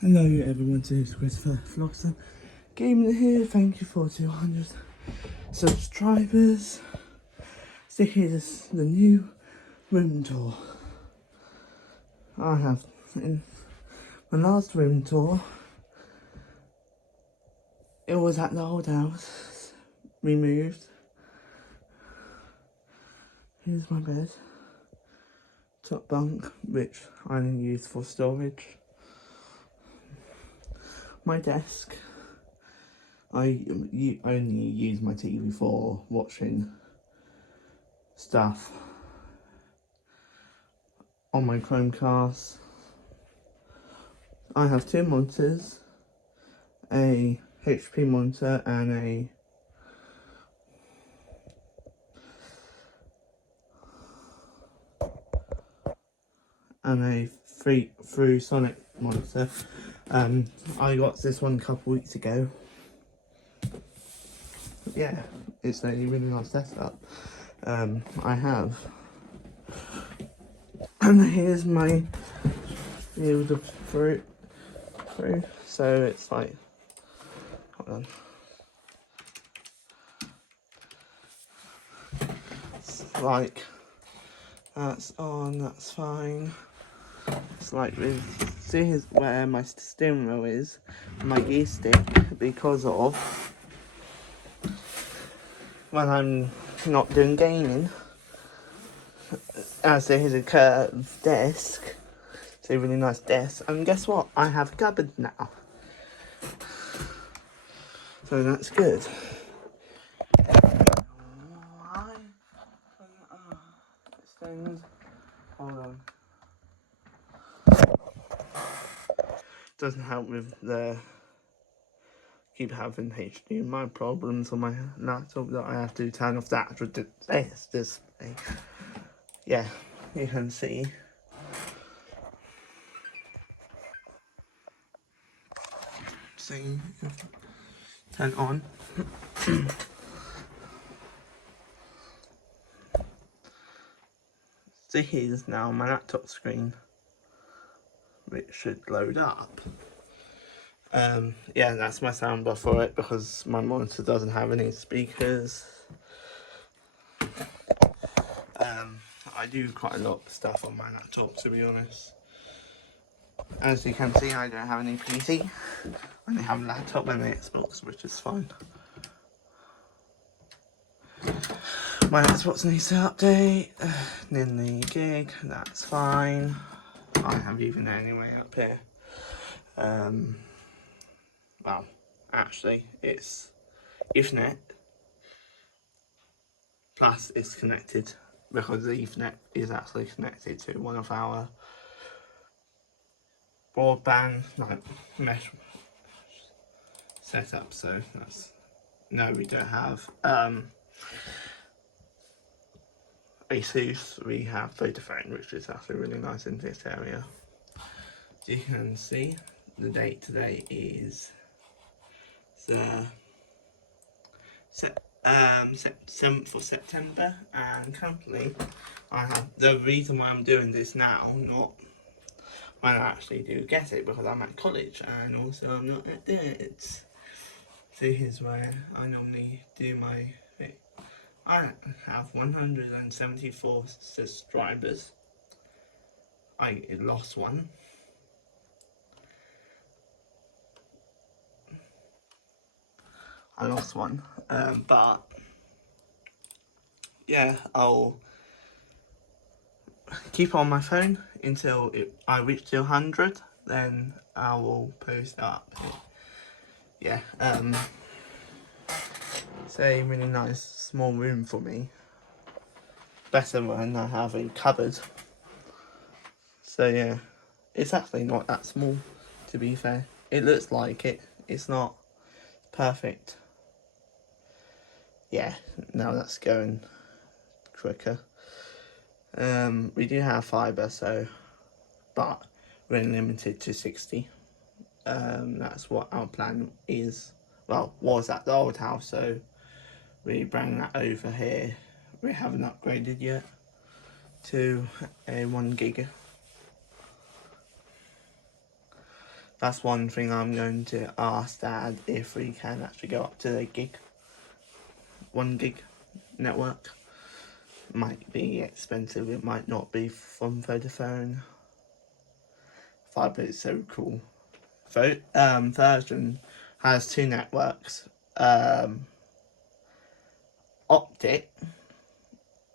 Hello everyone, this is Christopher Flogson Gaming here. Thank you for 200 subscribers. So here's the new room tour. I have in my last room tour, it was at the old house, removed. Here's my bed, top bunk, which I only use for storage. My desk, I only use my TV for watching stuff on my Chromecast. I have two monitors, a HP monitor and a through Sonic monitor. I got this one a couple weeks ago. Yeah, it's a really nice setup. I have, and here's my field of fruit. So it's like, hold on. It's like that's on. That's fine. It's like with, see here's where my steering wheel is, my gear stick, because of when I'm not doing gaming. As there is a curved desk, it's a really nice desk, and guess what? I have a cupboard now, so that's good. Why? Things. Hold on. Doesn't help with the keep having HDMI problems on my laptop that I have to turn off that display. Yeah, you can see. See, turn on. So here's now my laptop screen, which should load up. Yeah, that's my soundbar for it because my monitor doesn't have any speakers. I do quite a lot of stuff on my laptop, to be honest. As you can see, I don't have any PC. I only have a laptop and an Xbox, which is fine. My Xbox needs to update. Nearly a gig, that's fine. I have even anyway up here. Well, actually, it's Ethernet. Plus, it's connected because the Ethernet is actually connected to one of our broadband mesh setup. So that's no, we don't have ASUS. We have Vodafone, which is actually really nice in this area. As you can see, the date today is the 7th of September, and currently I have the reason why I'm doing this now, not when I actually do get it, because I'm at college and also I'm not at it. So here's where I normally do my thing. I have 174 subscribers. I lost one. But yeah, I'll keep on my phone until I reach 200, then I will post up. Yeah, it's a really nice small room for me. Better when I have a cupboard. So yeah, it's actually not that small, to be fair. It looks like it. It's not perfect. Yeah, now that's going quicker. We do have fibre, so, but we're limited to 60. That's what our plan is. Well, was at the old house, so we bring that over here. We haven't upgraded yet to a 1 gig. That's one thing I'm going to ask Dad, if we can actually go up to the 1 gig network. Might be expensive, it might not be from Vodafone. Fibre is so cool. Virgin has 2 networks. Optic,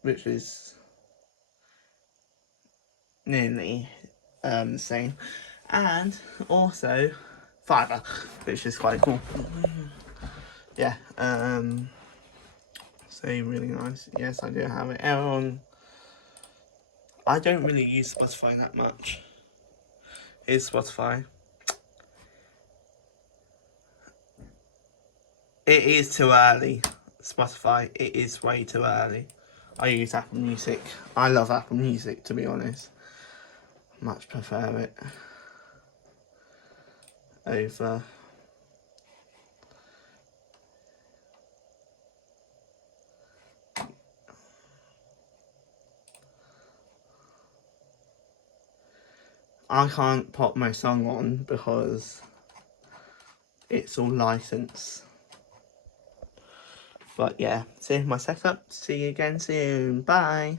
which is nearly the same, and also fibre, which is quite cool. Yeah, so really nice. Yes, I do have it. I don't really use Spotify that much. Here's Spotify. It is too early. Spotify, it is way too early. I use Apple Music. I love Apple Music, to be honest. Much prefer it over. I can't pop my song on because it's all licensed. But yeah, see my setup. See you again soon. Bye.